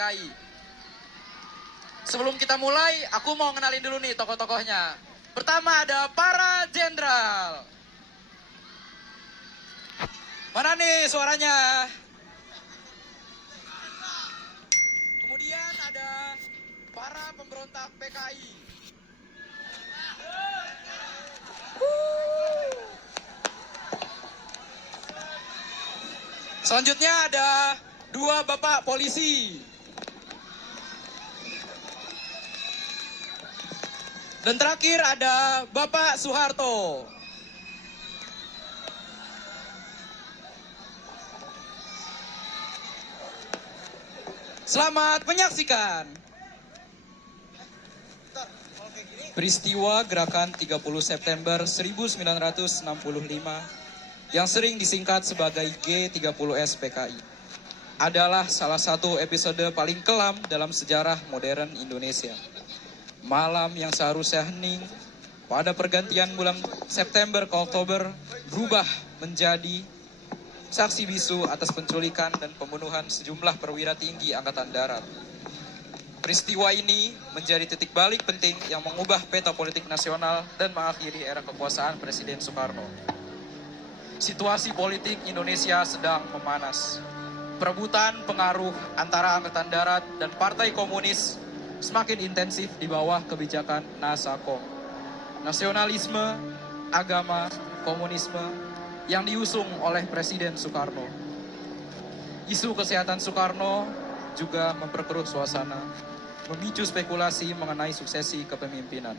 PKI. Sebelum kita mulai, aku mau kenalin dulu nih tokoh-tokohnya. Pertama ada para jenderal. Mana nih suaranya? Kemudian ada para pemberontak PKI. Selanjutnya ada dua bapak polisi. Dan terakhir ada Bapak Soeharto. Selamat menyaksikan. Peristiwa Gerakan 30 September 1965 yang sering disingkat sebagai G30S PKI adalah salah satu episode paling kelam dalam sejarah modern Indonesia. Malam yang seharusnya hening pada pergantian bulan September ke Oktober berubah menjadi saksi bisu atas penculikan dan pembunuhan sejumlah perwira tinggi Angkatan Darat. Peristiwa ini menjadi titik balik penting yang mengubah peta politik nasional dan mengakhiri era kekuasaan Presiden Soekarno. Situasi politik Indonesia sedang memanas. Perebutan pengaruh antara Angkatan Darat dan Partai Komunis semakin intensif di bawah kebijakan Nasakom. Nasionalisme, agama, komunisme yang diusung oleh Presiden Soekarno. Isu kesehatan Soekarno juga memperkeruh suasana, memicu spekulasi mengenai suksesi kepemimpinan.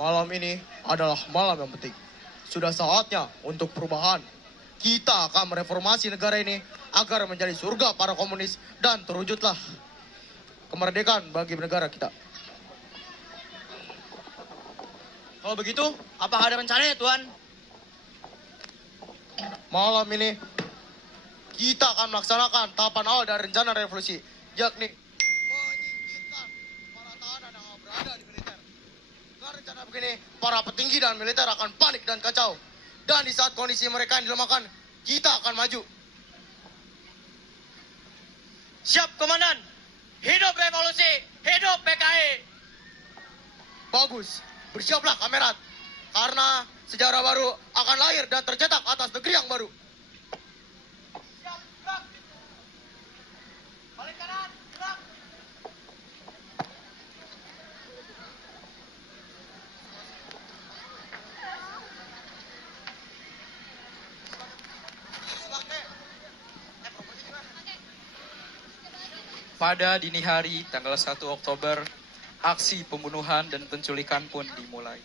Malam ini adalah malam yang penting. Sudah saatnya untuk perubahan. Kita akan mereformasi negara ini agar menjadi surga para komunis dan terwujudlah kemerdekaan bagi negara kita. Kalau begitu, apakah ada rencananya, Tuan? Malam ini kita akan melaksanakan tahapan awal dari rencana revolusi, yakni menyingkirkan para tahanan yang berada di militer. Dengan rencana begini, para petinggi dan militer akan panik dan kacau. Dan di saat kondisi mereka yang dilemahkan, kita akan maju. Siap, Komandan. Hidup revolusi, hidup PKI. Bagus, bersiaplah kamerat. Karena sejarah baru akan lahir dan tercetak atas negeri yang baru. Siap, gerak. Balik kanan, gerak. Pada dini hari tanggal 1 Oktober, aksi pembunuhan dan penculikan pun dimulai.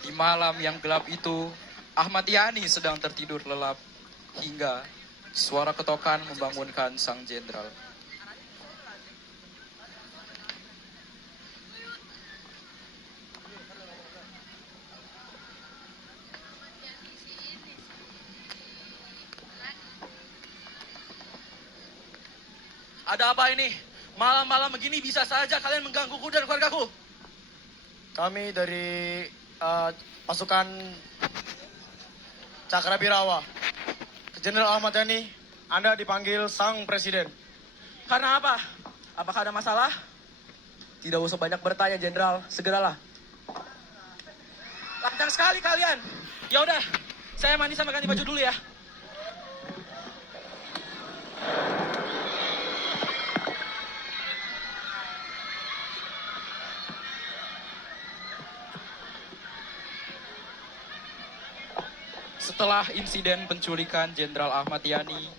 Di malam yang gelap itu, Ahmad Yani sedang tertidur lelap hingga suara ketokan membangunkan sang jenderal. Ada apa ini? Malam-malam begini bisa saja kalian menggangguku dan keluargaku. Kami dari pasukan Cakrabirawa. Jenderal Ahmad Yani, Anda dipanggil Sang Presiden. Karena apa? Apakah ada masalah? Tidak usah banyak bertanya, Jenderal. Segeralah. Lancar sekali kalian. Ya udah, saya mandi sama ganti baju dulu ya. Setelah insiden penculikan Jenderal Ahmad Yani,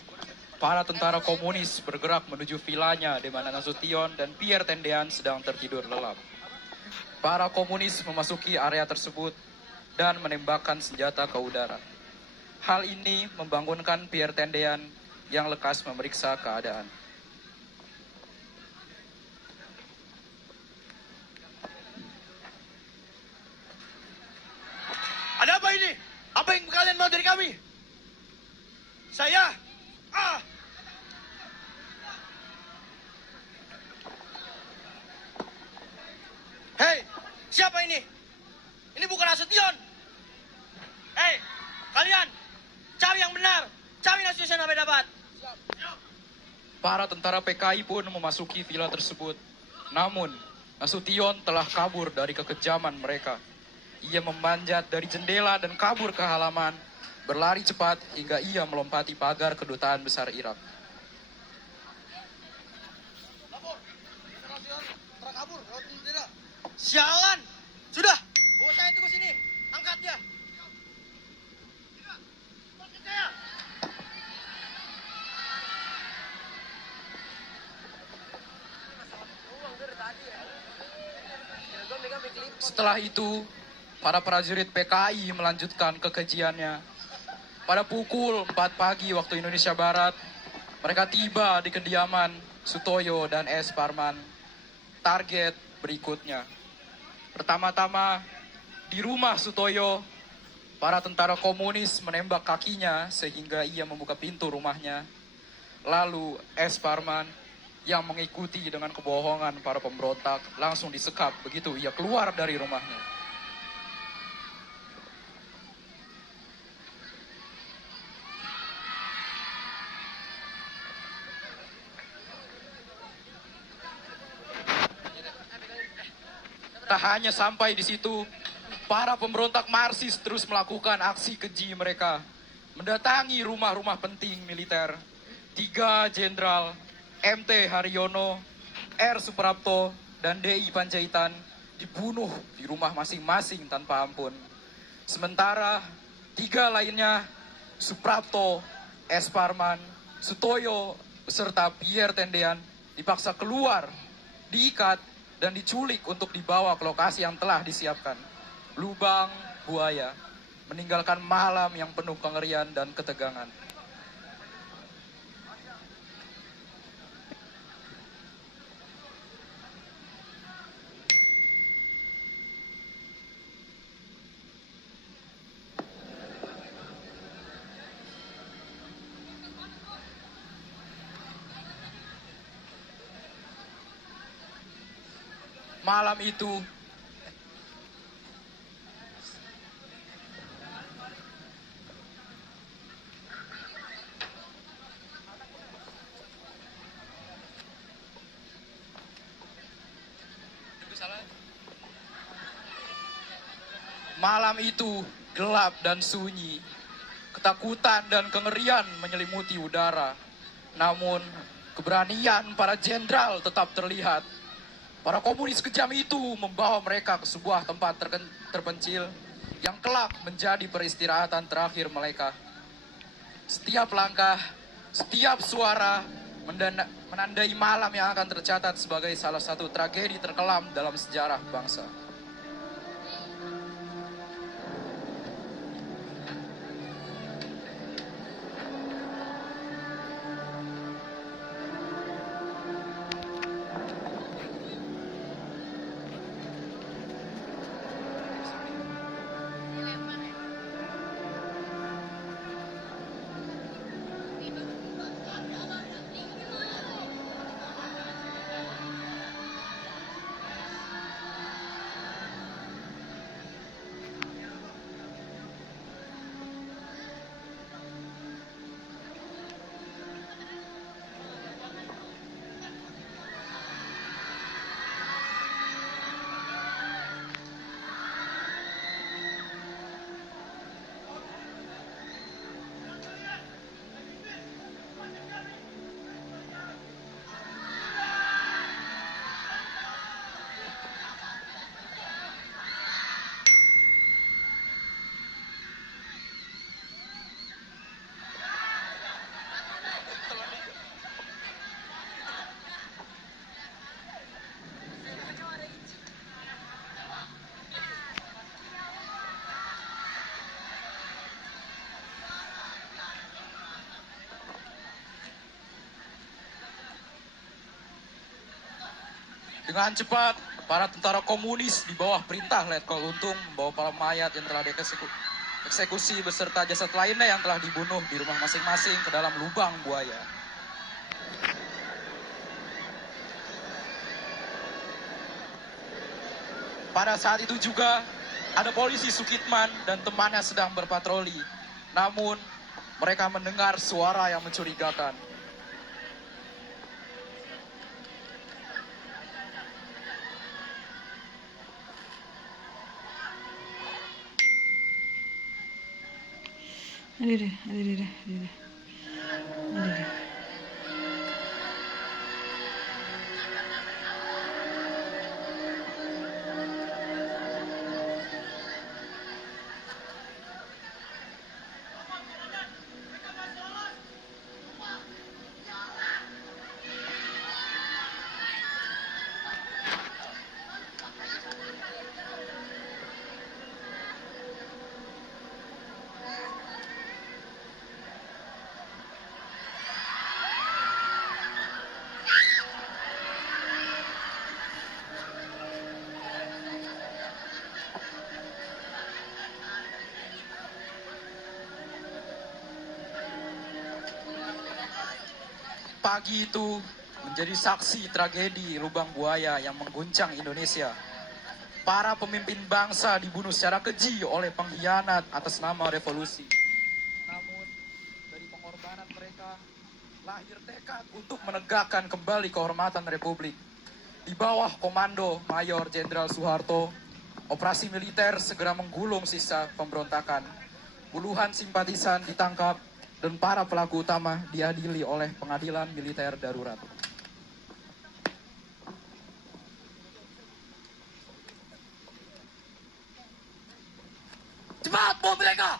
para tentara komunis bergerak menuju vilanya di mana Nasution dan Pierre Tendean sedang tertidur lelap. Para komunis memasuki area tersebut dan menembakkan senjata ke udara. Hal ini membangunkan Pierre Tendean yang lekas memeriksa keadaan. diri kami. Saya, Hei, siapa ini? Ini bukan Nasution. Hei, kalian, cari yang benar. Cari Nasution sampai dapat. Para tentara PKI pun memasuki villa tersebut. Namun, Nasution telah kabur dari kekejaman mereka. Ia memanjat dari jendela dan kabur ke halaman, berlari cepat hingga ia melompati pagar kedutaan besar Irak. Lapor, Nasution telah kabur lewat jendela. Sialan, sudah. Bawa saya itu ke sini. Angkat dia. Angkat saya. Setelah itu, para prajurit PKI melanjutkan kekejiannya. Pada pukul 4 pagi waktu Indonesia Barat, mereka tiba di kediaman Sutoyo dan S. Parman. Target berikutnya. Pertama-tama, di rumah Sutoyo, para tentara komunis menembak kakinya sehingga ia membuka pintu rumahnya. Lalu S. Parman yang mengikuti dengan kebohongan para pemberontak langsung disekap begitu ia keluar dari rumahnya. Tak hanya sampai di situ, para pemberontak Marxis terus melakukan aksi keji mereka, mendatangi rumah-rumah penting militer. 3 jenderal MT Haryono, R. Suprapto, dan DI Panjaitan dibunuh di rumah masing-masing tanpa ampun. Sementara 3 lainnya, Suprapto, S. Parman, Sutoyo, beserta Pierre Tendean, dipaksa keluar, diikat, dan diculik untuk dibawa ke lokasi yang telah disiapkan, Lubang Buaya, meninggalkan malam yang penuh kengerian dan ketegangan. Malam itu, gelap dan sunyi. Ketakutan dan kengerian menyelimuti udara. Namun, keberanian para jenderal tetap terlihat. Para komunis kejam itu membawa mereka ke sebuah tempat terpencil yang kelak menjadi peristirahatan terakhir mereka. Setiap langkah, setiap suara menandai malam yang akan tercatat sebagai salah satu tragedi terkelam dalam sejarah bangsa. Dengan cepat, para tentara komunis di bawah perintah Letkol Untung membawa para mayat yang telah dieksekusi. eksekusi beserta jasad lainnya yang telah dibunuh di rumah masing-masing ke dalam lubang buaya. Pada saat itu juga ada polisi Sukitman dan temannya sedang berpatroli. Namun mereka mendengar suara yang mencurigakan. Ada. Pagi itu menjadi saksi tragedi lubang buaya yang mengguncang Indonesia. Para pemimpin bangsa dibunuh secara keji oleh pengkhianat atas nama revolusi. Namun, dari pengorbanan mereka, lahir tekad untuk menegakkan kembali kehormatan Republik. Di bawah komando Mayor Jenderal Soeharto, operasi militer segera menggulung sisa pemberontakan. Puluhan simpatisan ditangkap dan para pelaku utama diadili oleh pengadilan militer darurat. Cepat bawa mereka!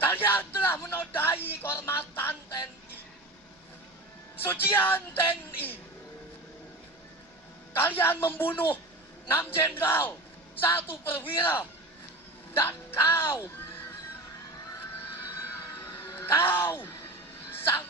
Kalian telah menodai kehormatan TNI. Sucian TNI. Kalian membunuh 6 jenderal, 1 perwira, dan kau sang